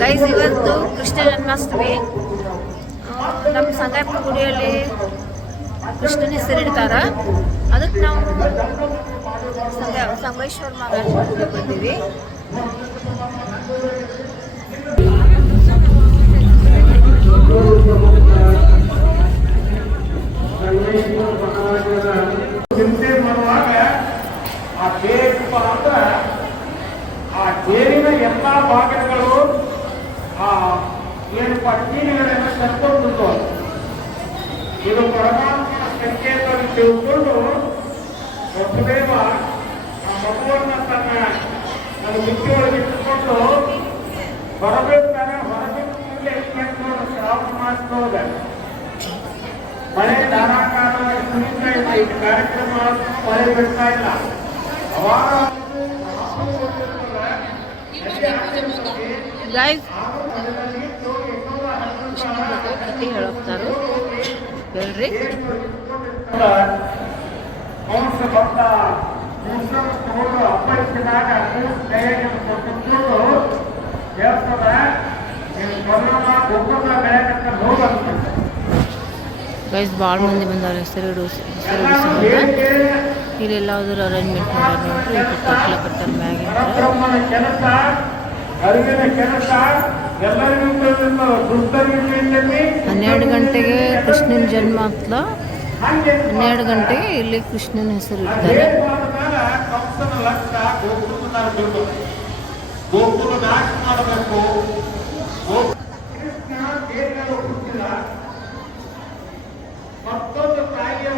Guys, ಇವತ್ತು ಕೃಷ್ಣ ಜನ್ಮಾಷ್ಟಮಿ. ನಮ್ಮ ಸಂಗಾಯಪುರ ಗುಡಿಯಲ್ಲಿ ಕೃಷ್ಣನ ಹೆಸರಿಡ್ತಾರ. ಅದಕ್ಕೆ ನಾವು ಸಂಗಮೇಶ್ವರ ಮಹಾರಾಜ ಬಂದೀವಿ. ಚಿಂತೆ ಮಾಡುವಾಗ ಆ ದೇವ ಅಂದ್ರೆ ಆ ದೇವಿನ ಎಲ್ಲ ಭಾಗಗಳು ಏನು ಪಟ್ಟೀನಿಗಳೆಲ್ಲ ಕರ್ಕೊಂಡು ಇದು ಪರಮಾತ್ಮನ ಸಂಕೇತ ತಿಳ್ಕೊಂಡು ವಸುದೇವ ಆ ಮಗುವನ್ನ ನನ್ನ ಬುದ್ಧಿಯೊಳಗೆ ಇಟ್ಟುಕೊಂಡು ಹೊರಬೇಕಾದ್ರೆ ಹೊರಗಿನ ಶ್ರಾವಣ ಮಾಸದೊಳಗ ಮಳೆ ಧಾರಾಕಾರವಾಗಿ ಸುರಿತಾ ಇಲ್ಲ. ಈ ಕಾರ್ಯಕ್ರಮ ಮಳೆ ಬಿಡ್ತಾ ಇಲ್ಲ. ಅವಾಗ ಗೈಸ್, ಕತೆ ಹೇಳೋಗ್ತಾರ ಹೇಳ್ರಿ. ಅವನು ಬಂದ ತಗೊಂಡು ಅಪ್ಪಳಿಸಿದಾಗ ಹೇಳ್ತದ ಒಬ್ಬೊಬ್ಬ ಬೆಳೆಯಕ್ಕ ಹೋಗ್ಬರ್ತದೆ. ಗೈಸ್, ಭಾಳ ಮಂದಿ ಬಂದವ್ರ ಹೆಸರು ಇಲ್ಲೆಲ್ಲಾದ್ರೂ ಅರೇಂಜ್ಮೆಂಟ್ ಮಾಡ್ಯಾರ ನೋಡ್ರಿ. ತೊಟ್ಲ ಕಟ್ಟಾರ ಮ್ಯಾಗಿಂದ ಕೆಲಸ ಅರಿವಿನ ಕೆಲಸ 12 ಗಂಟೆಗೆ ಕೃಷ್ಣನ ಜನ್ಮ ಆಗ್ತಲ. 12 ಗಂಟೆಗೆ ಇಲ್ಲಿ ಕೃಷ್ಣನ ಹೆಸರು ಇಡ್ತಾರೆ. ಗೋಕುಲ ನಾಶ ಮಾಡಬೇಕು. ಮತ್ತೊಂದು ತಾಯಿಯ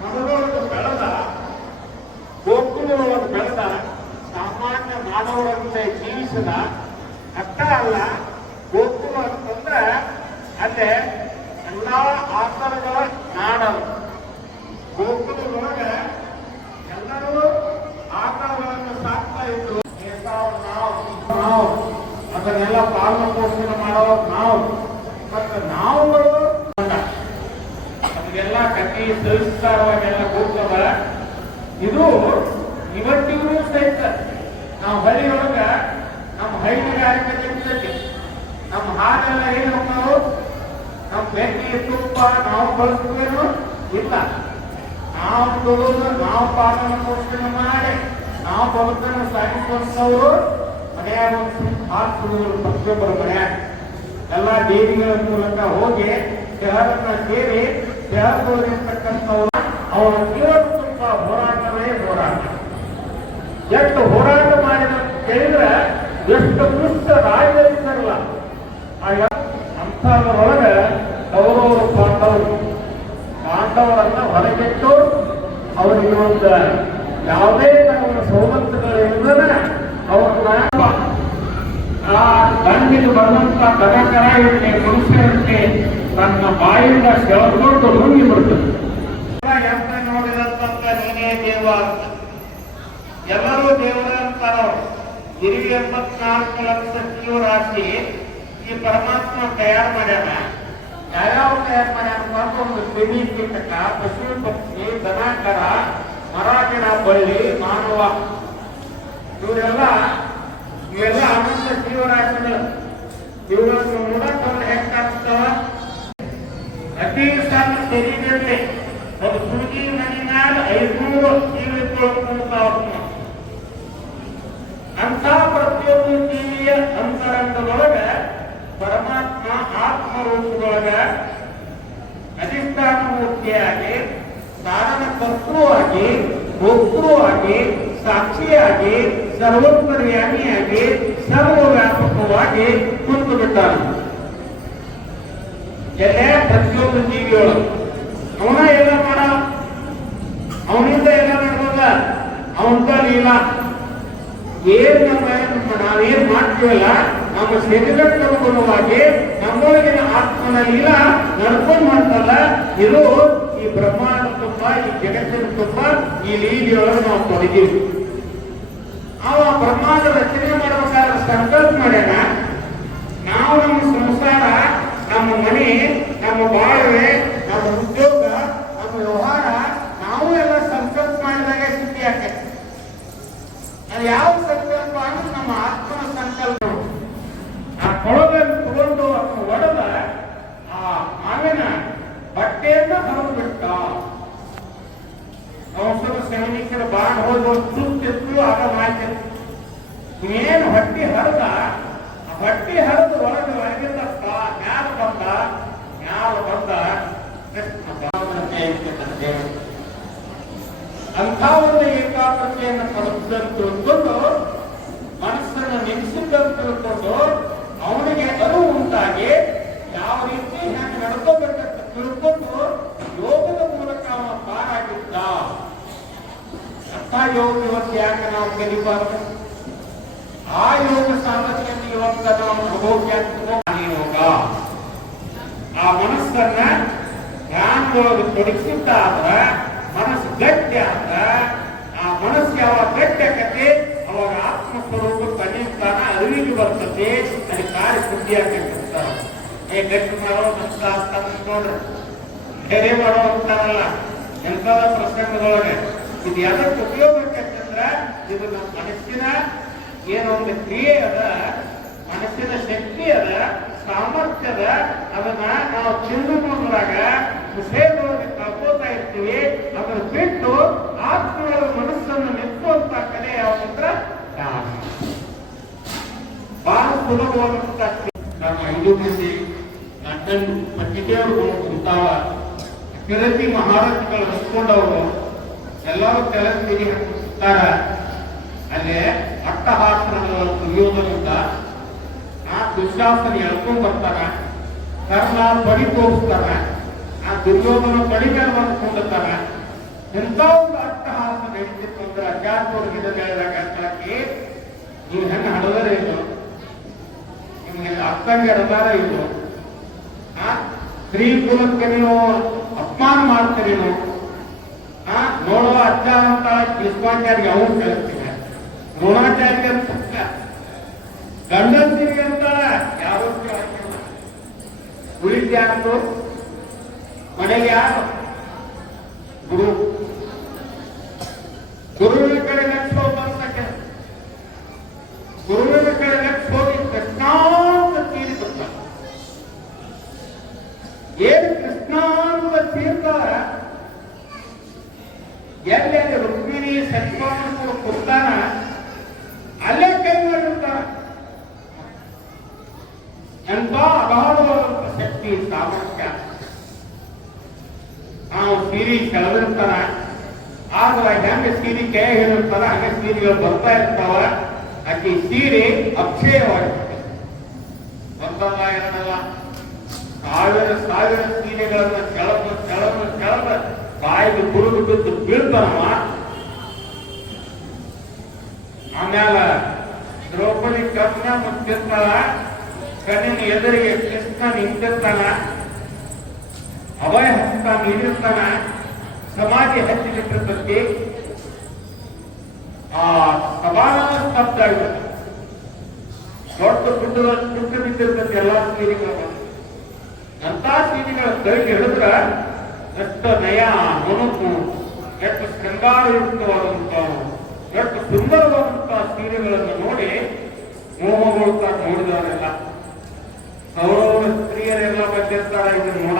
ಮೊದಲೊಳಗೆ ಬೆಳೆದ ಗೋಕುಲೊಳಗೆ ಬೆಳೆದ ಸಾಮಾನ್ಯ ಮಾನವರಂತೆ ಜೀವಿಸಿದ. ಅಷ್ಟ ಅಲ್ಲ, ಗೋಕುಲ ಅಂತಂದ್ರೆ ಅಲ್ಲೇ ಎಲ್ಲಾ ಆಸನಗಳ ನಾಡಲು. ಗೋಕುಲದೊಳಗೆ ಎಲ್ಲರೂ ಆಕಳಗಳನ್ನು ಸಾಕ್ತಾ ಇದ್ರು. ನಾವು ಅದನ್ನೆಲ್ಲ ಪಾಲನ ಪೋಷಣೆ ಮಾಡೋ ನಾವು ಮತ್ತು ನಾವುಗಳು ಅದಕ್ಕೆಲ್ಲ ಕಟ್ಟಿ ಸಂಸ್ಕಾರವಾಗೆಲ್ಲ ಹೋಗ್ತದ. ಇದು ಇವತ್ತಿಗೂ ಸಹಿತ ನಾವು ಹಳ್ಳಿಯೊಳಗ ನಮ್ಮ ಹೈನುಗಾರಿಕೆ ಇರ್ತೈತಿ. ನಮ್ಮ ಹಾಲೆಲ್ಲ ಏನು ಹೋಗ್ತಾವು, ನಮ್ಮ ಬೆಣ್ಣೆ ತುಪ್ಪ ನಾವು ಬಳಸ್ತೀವೇನು ಇಲ್ಲ. ನಾವು ತೊಗೊಳ್ಳೋದು, ನಾವು ಪಾಲನ ಪೋಷಣೆ ಮಾಡಿ ನಾವು ಬದುಕನ್ನು ಸಾಗಿಸುವಂಥವ್ರು ಮನೆಯಾಗ ಹಾಲು ಕುಡಿಯೋರು ಪ್ರತಿಯೊಬ್ಬರ ಮನೆಯಾಗ ಎಲ್ಲ ದೇವಿಗಳ ಮೂಲಕ ಹೋಗಿ ಶಹರನ್ನ ಸೇರಿ ಶಹರದಲ್ಲಿರ್ತಕ್ಕಂಥವ್ರು ಅವರ ಜೀವನ ತುಂಬ ಹೋರಾಟವೇ ಹೋರಾಟ. ಎಷ್ಟು ಹೋರಾಟ ಮಾಡಿದ ಕೇಳಿದ್ರೆ ಎಷ್ಟು ದುಷ್ಟ ರಾಜ್ಯವಿದ್ದಾರಲ್ಲ ಅಂಥವರೊಳಗೆ ಕೌರವರು ಪಾಂಡವರನ್ನ ಹೊರಗಿಟ್ಟು ಅವರಿಗೆ ಒಂದು ಯಾವುದೇ ತರಹದ ಸವಲತ್ತುಗಳಿಲ್ಲದ ಅವ್ರನ್ನ ಆ ಗಂಡಿಗೆ ಬರುವಂತ ಕರಕರಾಯಿಗೆ ಮನುಷ್ಯರಂತೆ ತನ್ನ ಬಾಯಿಂದ ಸೆಳೆದುಕೊಂಡು ನುಂಗಿ ಬಿಡ್ತದೆ. ಎಂತ ನೋಡಿದಂತ ನೀನೇ ದೇವ ಅಂತ ಎಲ್ಲರೂ ದೇವರ ಅಂತಾರವ್ರು. 84 ಲಕ್ಷ ಜೀವರಾಶಿ ಈ ಪರಮಾತ್ಮ ತಯಾರು ಮಾಡ್ಯಾನ. ಯಾವ್ಯಾವ ತಯಾರು ಮಾಡ್ಯಾನ? ಒಂದು ಕ್ರಿಮಿ ಕೀಟಕ, ಪಶು ಪಕ್ಷಿ, ದನಕರ, ಮರ ಗಿಡ ಬಳ್ಳಿ, ಮಾನವ, ಇವೆಲ್ಲ ಅನಂತ ಜೀವರಾಶಿಗಳು. ಇವುಗಳನ್ನು ನೋಡಕ್ಕೆ ಹೆಂಗಾಗ್ತವ? ಅತಿ ಸಣ್ಣ ಶರೀರದಲ್ಲಿ ಒಂದು ಸುರುಗಿ ಮನಿ ಮೇಲೆ 500 ಜೀವಿಗಳು ಅಂತ ಪ್ರತಿಯೊಂದು ಜೀವಿಯ ಅಂತರಂಗದೊಳಗ ಪರಮಾತ್ಮ ಆತ್ಮರೂಪದೊಳಗ ಅಧಿಷ್ಠಾನ ಮೂರ್ತಿಯಾಗಿ, ಸಾಧನ ಕರ್ತೃವಾಗಿ, ಭೋಕ್ತೃವಾಗಿ, ಸಾಕ್ಷಿಯಾಗಿ, ಸರ್ವೋತ್ತರ್ಯಾಮಿಯಾಗಿ, ಸರ್ವವ್ಯಾಪಕವಾಗಿ ಕುಂತು ಬಿಟ್ಟಾನೆ. ಎಲ್ಲೇ ಪ್ರತಿಯೊಂದು ಜೀವಿಯೊಳಗೆ ಅವನ ಎಲ್ಲ ಮಾಡ, ಅವನಿಂದ ಎಲ್ಲ ನಡೆದ ಅವಂತ ಇಲ್ಲ. ನಾವೇನ್ ಮಾಡ್ತೀವಲ್ಲ ನಮ್ಮ ಶರೀರಕ್ಕನುಗುಣವಾಗಿ ನಮ್ಮೊಳಗಿನ ಆತ್ಮನ ಇಲ್ಲ ನಡ್ಕೊಂಡು ಮಾಡ್ತಲ್ಲ. ಇದು ಈ ಬ್ರಹ್ಮಾಂಡ ತುಂಬ, ಈ ಜಗತ್ತಿನ ತುಂಬ ಈ ಲೀಲೆಯೊಳಗೆ ನಾವು ತೊಡಗಿವಿ. ಅವ ಬ್ರಹ್ಮಾಂಡ ರಚನೆ ಮಾಡುವ ಏನು ಹೊಟ್ಟಿ ಹರಿದ ಆ ಹೊಟ್ಟಿ ಹರಿದ ಒಳಗಿಂದ ಜ್ಞಾನ ಬಂದ ಕೃಷ್ಣ ಜಯಂತಿ ತಂದೆ ಅಂಥ ಒಂದು ಏಕಾಗ್ರತೆಯನ್ನು ಪಡೆದಂತ ತಿಳ್ಕೊಂಡು ಮನಸ್ಸನ್ನು ನಿಲ್ಲಿಸಿದ್ದಂತ ತಿಳ್ಕೊಂಡು ಅವನಿಗೆ ಅರಿವು ಉಂಟಾಗಿ ಯಾವ ರೀತಿ ಹೆಂಗೆ ನಡ್ಕೋಬೇಕಂತ ತಿಳ್ಕೊಂಡು ಯೋಗದ ಮೂಲಕ ಅವನ ಪಾರಾಗಿದ್ದ. ಅಂಥ ಯೋಗ ಇವತ್ತು ಯಾಕೆ ನಾವು ಕಲಿಬಾರ್ದು? ಆ ಯೋಗ ಸಾಮರ್ಥ್ಯವನ್ನು ಇವತ್ತು ನಾವು ಅನುಭವಕ್ಕೆ ಯೋಗ ಆ ಮನಸ್ಸನ್ನ ಜ್ಞಾನದೊಳಗೆ ತೊಡಗಿಸಿದ್ದಾದ್ರ ಮನಸ್ಸು ಗಟ್ಟಿ ಆದ್ರ ಆ ಮನಸ್ಸು ಯಾವಾಗ ಗಟ್ಟಿ ಆಕತಿ ಅವಾಗ ಆತ್ಮಸ್ವರೂಪ ತನ್ನಿಂತಾನ ಅರಿವಿಗೆ ಬರ್ತದೆ. ಅಲ್ಲಿ ಕಾರ್ಯ ಶುದ್ಧಿ ಹಾಕಿರ್ತಾರೆ. ಗಟ್ಟಿ ಮಾಡೋ ಅಂತ ನೋಡ್ರಿ, ಬೇರೆ ಮಾಡೋ ಅಂತಾರಲ್ಲ ಎಂಥದ ಪ್ರಸಂಗದೊಳಗೆ ಇದು ಯಾವ್ದಕ್ಕೆ ಉಪಯೋಗ ಆಕತ್ತಂದ್ರ ಇದು ನಮ್ಮ ಮನಸ್ಸಿನ ಏನೊಂದು ಕ್ರಿಯೆ ಅದ, ಮನಸ್ಸಿನ ಶಕ್ತಿ ಅದ, ಸಾಮರ್ಥ್ಯ ಅದ. ಅದನ್ನ ನಾವು ಚಿಂತನೆದಾಗ ವಿಷಯದೊಳಗೆ ಕಳ್ಕೋತಾ ಇರ್ತೀವಿ. ಅದನ್ನು ಬಿಟ್ಟು ಆತ್ಮಗಳ ಮನಸ್ಸನ್ನು ನೆಚ್ಚುವಂತ ಕಲೆ ಯಾವಂದ್ರ ಬಹಳ ಸುಲಭವಾದಂತ ನಮ್ಮ 5 ಮಂದಿ ಲಂಡನ್ ಪತ್ರಿಕೆಯವರು ಕುಂತಾವ ಕಿರತಿ ಮಹಾರಥಿಗಳು ಹಚ್ಕೊಂಡವರು ಎಲ್ಲರೂ ತೆಲಂಗಿರಿ ಹಾಕಿಸ್ತಾರ. ಅಲ್ಲೇ ಅಟ್ಟಹಾಸನಗಳ ದುರ್ಯೋಧನಿಂದ ಆ ದುಶ್ಯಾಸನ ಎಳ್ಕೊಂಡ್ ಬರ್ತಾನ. ಕರ್ಣ ಬಡಿ ತೋರಿಸ್ತಾನ. ಆ ದುರ್ಯೋಧನ ಬಡಿ ಮೇಲೆ ಬಂದ್ಕೊಂಡಿರ್ತಾನ. ಎಂತ ಒಂದು ಅಟ್ಟಹಾಸ ನಡೀತಿತ್ತು ಅಂದ್ರೆ ಅಜ್ಞಾತವ್ರಿಗೆ ಇದನ್ನ ಹೇಳಿದಾಗ ನೀವು ಹೆಂಗ ಹಡದರೆ ಇದು ನಿಮ್ಗೆ ಅಕ್ಕಂಗೆ ಹಡದಾರ ಇದು ಸ್ತ್ರೀ ಕುಲಕ್ಕೆ ನೀವು ಅಪಮಾನ ಮಾಡ್ತೀರೇನು? ನೋಡುವ ಅಜ್ಜ ಅಂತ ಕೃಷ್ಣಾಚಾರ್ಯ ಅವನು ಕಳಿಸ್ತೀನಿ, ದ್ರೋಣಾಚಾರ್ಯ ಅಂತ ಗಂಡಂತಿರಿ ಅಂತ ಯಾರು ಉಳಿದ್ಯಾರು ಮನೆಗೆ ಯಾರು ಗುರುವಿನ ಕಡೆ ಲಕ್ಷ ಹೋಗ್ಬರ್ತಕ್ಕ ಗುರುವಿನ ಕಡೆ ಲಕ್ಷ ಹೋಗಿ ಕೃಷ್ಣಾಂತ ತೀರಿ ಬರ್ತಾರೆ. ಏನು ಕೃಷ್ಣಾಂತ ತೀರ್ತಾರ ಎಲ್ಲಿ ರುಕ್ಮಿಣಿ ಸತ್ಯವನ್ನು ಕೊಡ್ತಾನ ಅಲ್ಲೇ ಕೈ ಮಾಡಿರ್ತಾರ. ಎಂತ ಅಗಾಧವಾದಂತ ಶಕ್ತಿ ಸಾಮರ್ಥ್ಯ. ನಾವು ಸೀರೆ ಕೆಳದಿರ್ತಾನ ಆಗ ಹೆಂಗೆ ಸೀರೆ ಕೈ ಹೇಳಿರ್ತಾರ ಹಂಗೆ ಸೀರೆಗಳು ಬರ್ತಾ ಇರ್ತಾವ. ಆಕೆ ಸೀರೆ ಅಕ್ಷಯವಾಗಿರ್ತದೆ. ಒಂದಲ್ಲ ಎರಡಲ್ಲ ಸಾವಿರ ಸೀರೆಗಳನ್ನ ಕೆಳದ ಬಾಯಿಗೆ ಗುರುದು ಬಿದ್ದು ಬೀಳ್ತಾನವ. ಆಮ್ಯಾಲ ದ್ರೌಪದಿ ಕರ್ಣ ಮುಚ್ಚಿರ್ತಾಳ. ಕಣ್ಣಿನ ಎದುರಿಗೆ ಕೃಷ್ಣ ನಿಂತಿರ್ತಾನ. ಅಭಯ ಹಸ್ತ ನೀಡಿರ್ತಾನ. ಸಮಾಧಿ ಹಚ್ಚಿಟ್ಟಿರ್ತಕ್ಕೆ ಆ ಸಮಾಧಾನ ಸ್ತಬ್ಧ ಆಗಿರುತ್ತೆ. ದೊಡ್ಡ ಬಿಟ್ಟು ಬಿದ್ದಿರ್ತದೆ ಎಲ್ಲಾ ಸೀರೆಗಳು. ಅಂತ ಸೀರೆಗಳ ಕೈಗೆ ಹಿಡಿದ್ರ ಎಷ್ಟು ನಯ ನುಣುಕು, ಎಷ್ಟು ಶೃಂಗಾರಯುಕ್ತವಾದಂಥವು, ಎಷ್ಟು ಸುಂದರವಾದಂತಹ ಸೀರೆಗಳನ್ನು ನೋಡಿ ಮೋಹಗೊಳ್ತಾ ನೋಡಿದವರೆಲ್ಲ. ಕೌರವರ ಸ್ತ್ರೀಯರೆಲ್ಲ ಬಂದಿರ್ತಾರ ಇದನ್ನು ನೋಡ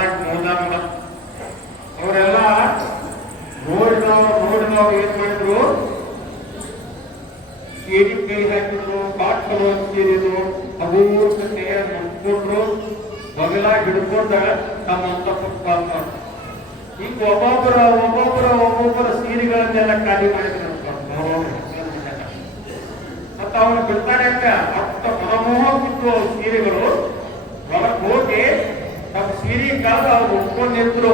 ಅವರೆಲ್ಲ ನೋಡಿದವರು ಏನ್ ಮಾಡಿದ್ರು? ಸೀರೆ ಕೈ ಹಾಕಿದ್ರು, ಬಾಟ್ಲು ಸೀರಿದ್ರು, ಅಪೂರ್ವತೆಯ ಮುಟ್ಕೊಂಡ್ರು, ಬಗಲ ಹಿಡ್ಕೊಂಡ ತಮ್ಮ ಅಂತ ಈಗ ಒಬ್ಬೊಬ್ಬರ ಸೀರೆಗಳನ್ನೆಲ್ಲ ಖಾಲಿ ಮಾಡಿದ್ರು. ಮತ್ತ ಅವನು ಬಿಡ್ತಾರೆ ಅಂತ ಅಷ್ಟ ಮನಮೋಹಕ್ಕಿತ್ತು ಸೀರೆಗಳು. ಹೊರಗೆ ಹೋಗಿ ತಮ್ಮ ಸೀರೆ ಕಾಲ ಅವ್ರು ಉಟ್ಕೊಂಡು ನಿಂತರು.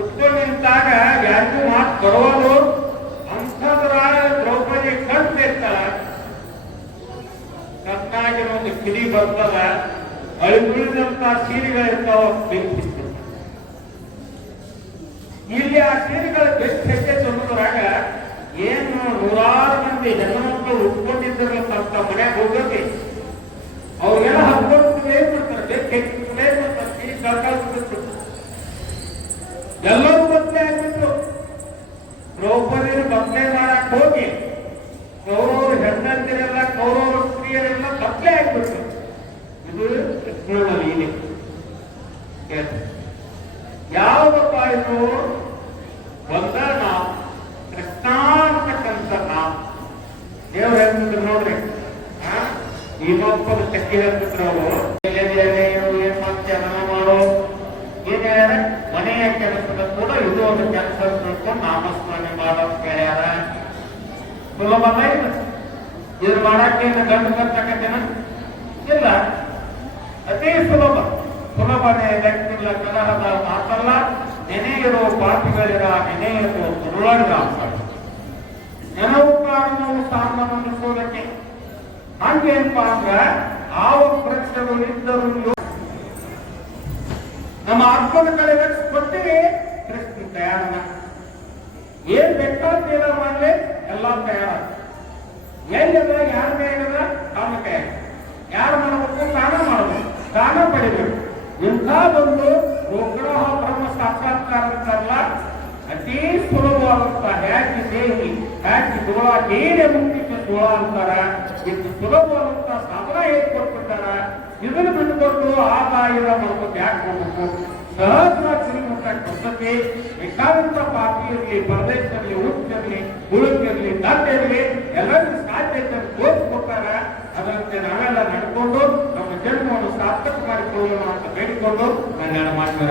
ಉಟ್ಕೊಂಡು ನಿಂತಾಗ ಯಾರಿಗೂ ಮಾತು ಬರೋದು ಅಂಥದ್ರಾಯ ದ್ರೌಪದಿ ಕಂತ ಇರ್ತಾಳ. ಕಣ್ಣಾಗಿನ ಒಂದು ಕಿಡಿ ಬರ್ತದ, ಅಳಿದುಳಿದಂತ ಸೀರೆಗಳಿರ್ತಾವ. ಇಲ್ಲಿ ಆ ಸೀರೆಗಳ ಬೆಸ್ಟ್ ಹೆಜ್ಜೆ ತಂದ್ರಾಗ ಏನು 100 ಮಂದಿ ಹೆಣ್ಣು ಉಟ್ಕೊಂಡಿದ್ದಿರಲ್ಲ ತಮ್ಮ ಮನೆಗೆ ಹೋಗೋಕೆ ಅವ್ರಿಗೆಲ್ಲ ಹತ್ಕೊಂಡ್ಲೇ ಬಿಡ್ತಾರೆ. ಬೆಕ್ಕೆಲ್ಲೇ ಬಿಡ್ತಾರೆ. ಸೀರೆ ಕಳ್ಕೊಂಡು ಎಲ್ಲರೂ ಬದಲೇ ಆಗ್ಬಿಟ್ರು. ದ್ರೌಪದಿಯನ್ನು ಬದಲೇ ಮಾಡಕ್ ಹೋಗಿ ಕೌರವರು ಹೆಣ್ಣಂದಿರೆಲ್ಲ ಕೌರವರ ಸ್ತ್ರೀಯರೆಲ್ಲ ಬದಲೇ ಆಗ್ಬಿಟ್ರು. ಇದು ಕೃಷ್ಣನ ಲೀಲೆ. ಯಾವಪ್ಪ ಇದು ಒಂದ ನಾವು ಕೃಷ್ಣ ಅಂತಕ್ಕಂಥ ನಾವು ದೇವರ ಹೇಳ್ತಿದ್ರು ನೋಡ್ರಿ. ಇನ್ನೊಬ್ಬರ ಚಕ್ಕಿ ಹೇಳ್ತಿದ್ರು ಅವರು. ಏನ್ ಮಾಡ್ತೀಯ ಮನ ಮಾಡೋ ಏನ್ ಹೇಳ್ಯಾರ, ಮನೆಯ ಕೆಲಸದ ಕೂಡ ಇದು ಒಂದು ಕೆಲಸ ತಿಳ್ಕೊಂಡು ನಾಮಸ್ಮರಣೆ ಮಾಡೋ ಹೇಳ್ಯಾರ. ಸುಲಭ ಇಲ್ಲ ಇದು ಮಾಡಕ್ಕೆ ಗಂಡು ಕರ್ತಕ್ಕಂತೇನ ಇಲ್ಲ, ಅತಿ ಸುಲಭನೇ ವ್ಯಕ್ತಿಗಳ ಕಲಹದ ಮಾತಲ್ಲ. ನೆನೆಯಿರೋ ಪಾಪಿಗಳಿರ ನೆನೆಯಿರೋ ಸುರುಳರ ನೆನವು ಕಾರಣವು ಸಾಧನವನ್ನಿಸೋದಕ್ಕೆ. ಹಂಗೇನಪ್ಪ ಅಂದ್ರ ಆವ ವೃಕ್ಷಗಳು ಇದ್ದರು ನಮ್ಮ ಆತ್ಮದ ಕಡೆ ಕೊಟ್ಟಿಗೆ ಕೃಷ್ಣ ತಯಾರನ ಏನ್ ಬೇಕಾದ ಮಾಡಲಿ ಎಲ್ಲ ತಯಾರ. ಎಲ್ಲದ ಯಾರ ಕೈಗದ ಅವನ ಕೈ, ಯಾರು ಮಾಡಬೇಕು ತಾನ ಮಾಡಬೇಕು, ತಾನ ಪಡಿಬೇಕು. ಇಂಥ ಒಂದು ಉಗ್ರಹ ಬ್ರಹ್ಮ ಸಾಕ್ಷಾತ್ಕಾರ ಇರ್ತಾರಲ್ಲ, ಅತೀ ಸುಲಭವಾದಂತ ಹ್ಯಾಕಿ ದೇಹಿ ಹ್ಯಾಕಿ ಧೂಳ ಏನೇ ಮುಕ್ತಿಗೆ ಧೂಳ ಅಂತಾರ. ಇದು ಸುಲಭವಾದಂತ ಸಾಧನ ಹೇಳ್ಕೊಟ್ಬಿಟ್ಟಾರ. ಇದನ್ನು ಬಿಟ್ಟುಕೊಟ್ಟು ಆದಾಯದ ಮಾಡ್ಬೇಕು ಯಾಕೆ ಮಾಡ್ಬೇಕು? ಸಹಜವಾಗಿ ತಿರುಗುವಂತ ಪದ್ಧತಿ ಬೇಕಾದಂತ ಪಾಪಿ ಇರಲಿ, ಪರದೇಶದಲ್ಲಿ ಉಚ್ಚಿರಲಿ, ಹುಳುಕಿರಲಿ, ದಡ್ಡಿರಲಿ ಎಲ್ಲರಿಗೂ ಸಾಧ್ಯತೆ ತೋರಿಸ್ಕೊಟ್ಟಾರ. ಅದರಂತೆ ನಾವೆಲ್ಲ ನಡ್ಕೊಂಡು ನಮ್ಮ ಜನ್ಮವನ್ನು ಸಾರ್ಥಕ ಮಾಡಿಕೊಳ್ಳೋಣ ಅಂತ ಬೇಡಿಕೊಂಡು ನನ್ನ ಮಾಡ್ತೀರ.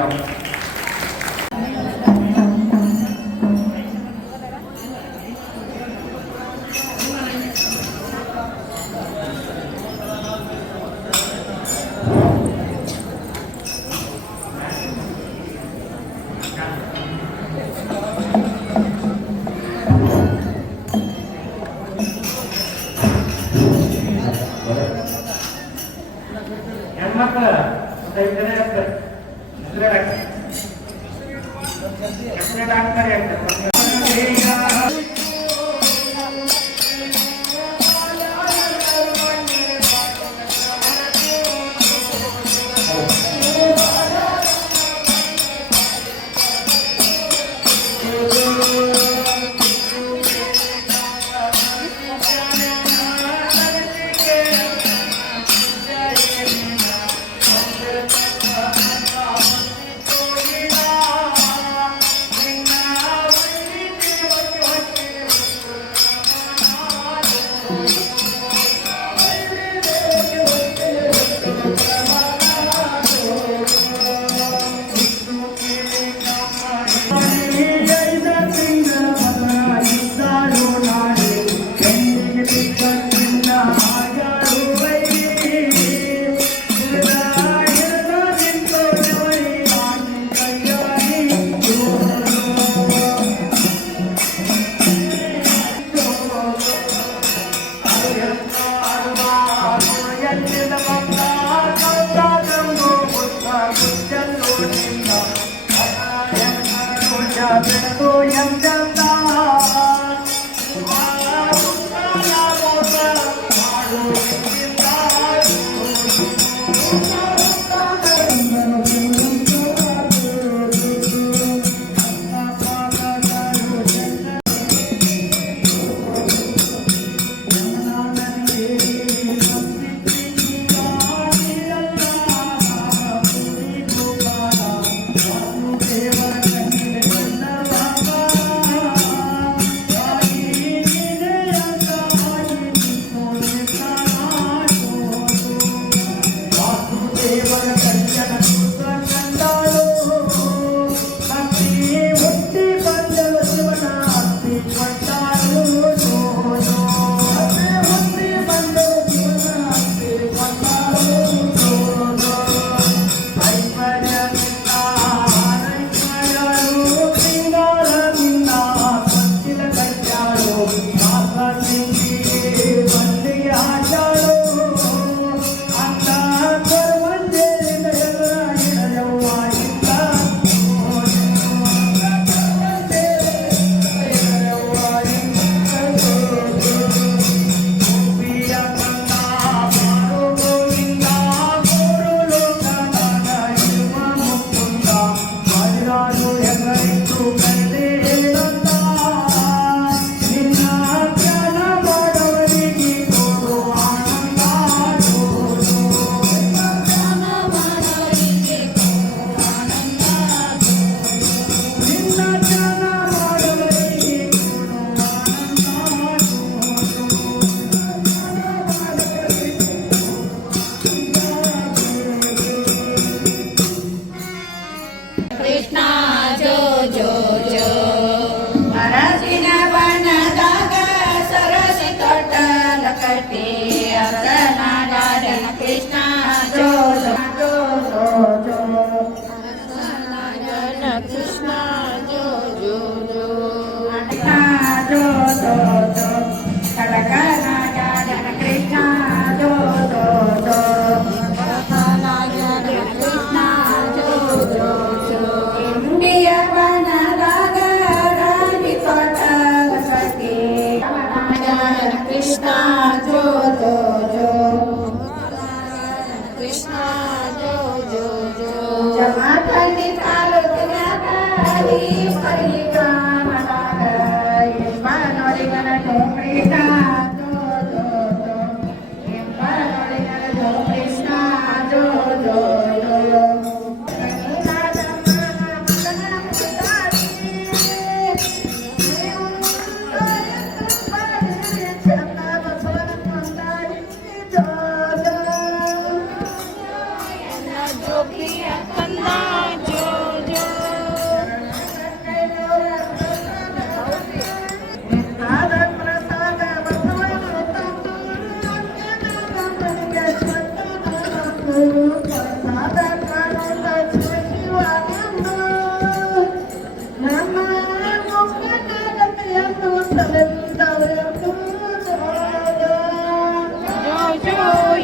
ಜೋ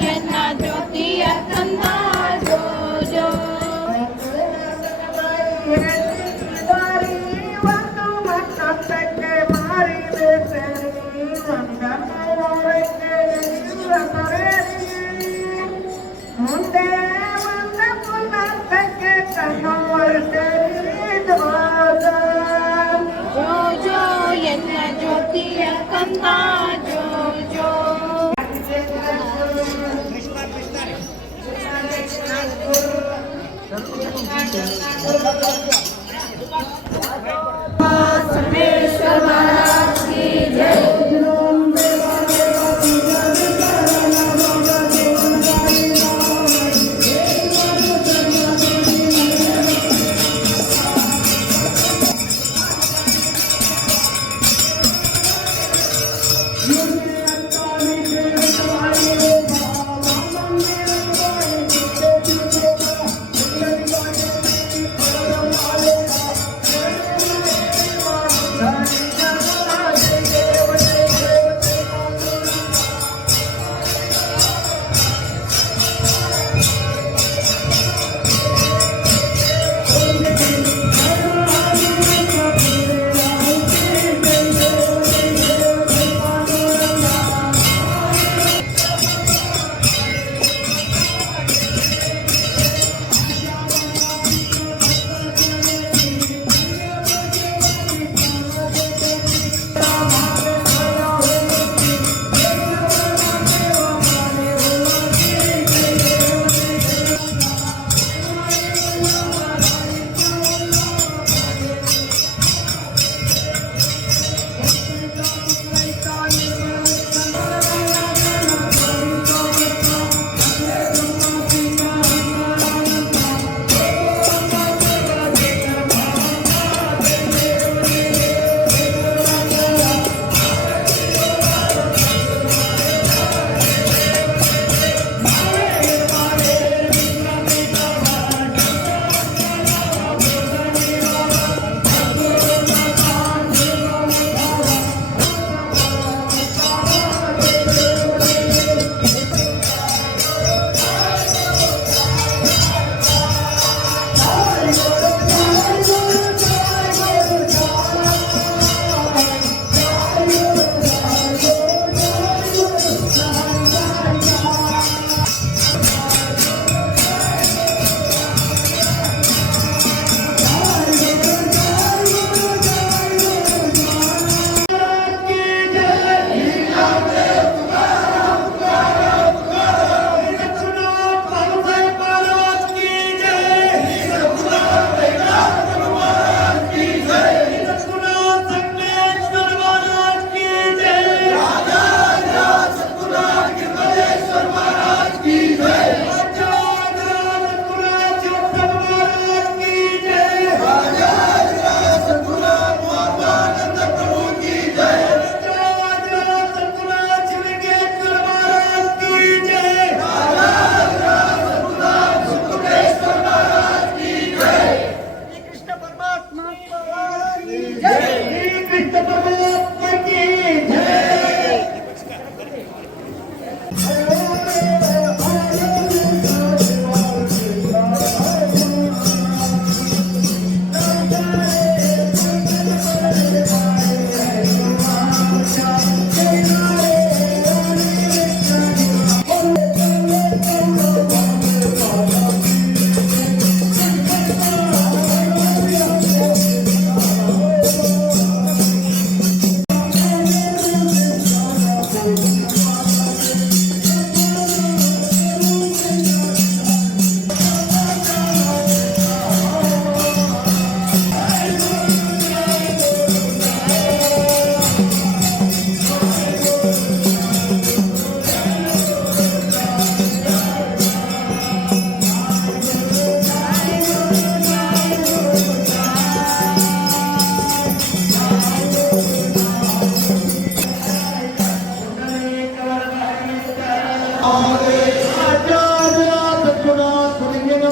ಎನ್ನ ಜ್ಯೋತಿಯ ಕಂದ ಜೋ ಜೋ ಮುಂದೆ ಒಂದ ಪುನಃಕ್ಕೆ ಜೋ ಜೋ ಎನ್ನ ಜ್ಯೋತಿಯ ಕಂದ ಜೋ ಜೋ सोमेश्वर महाराज की जय।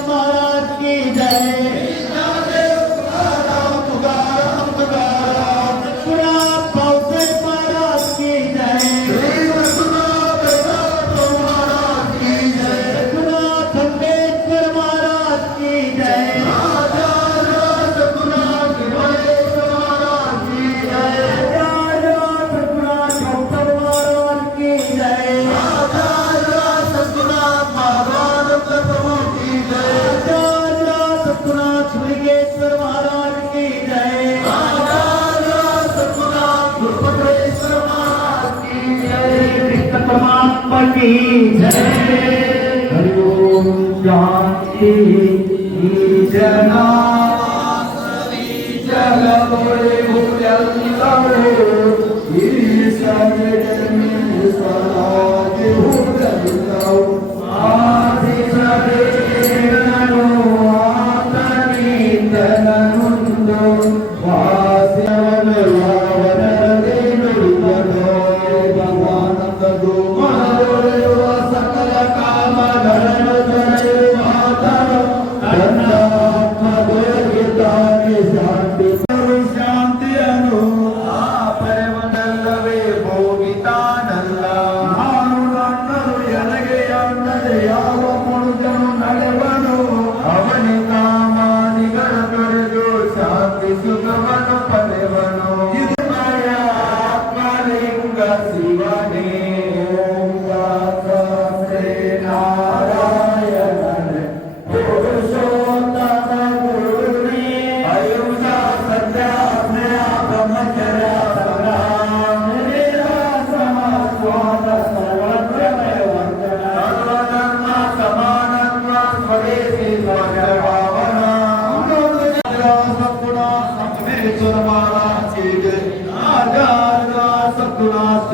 महाराज की जय। महाराज की जय। की जय। हरि ओम शांति जना जग बोले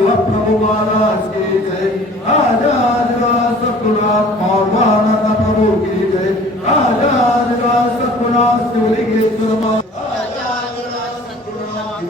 प्रभु महाराज की जय। आजाद सतगुरुनाथ मौलाना प्रभु की जय। आजाद सतगुरुनाथ शिवलिंगेश्वर महाराज। आजाद सतगुरुनाथ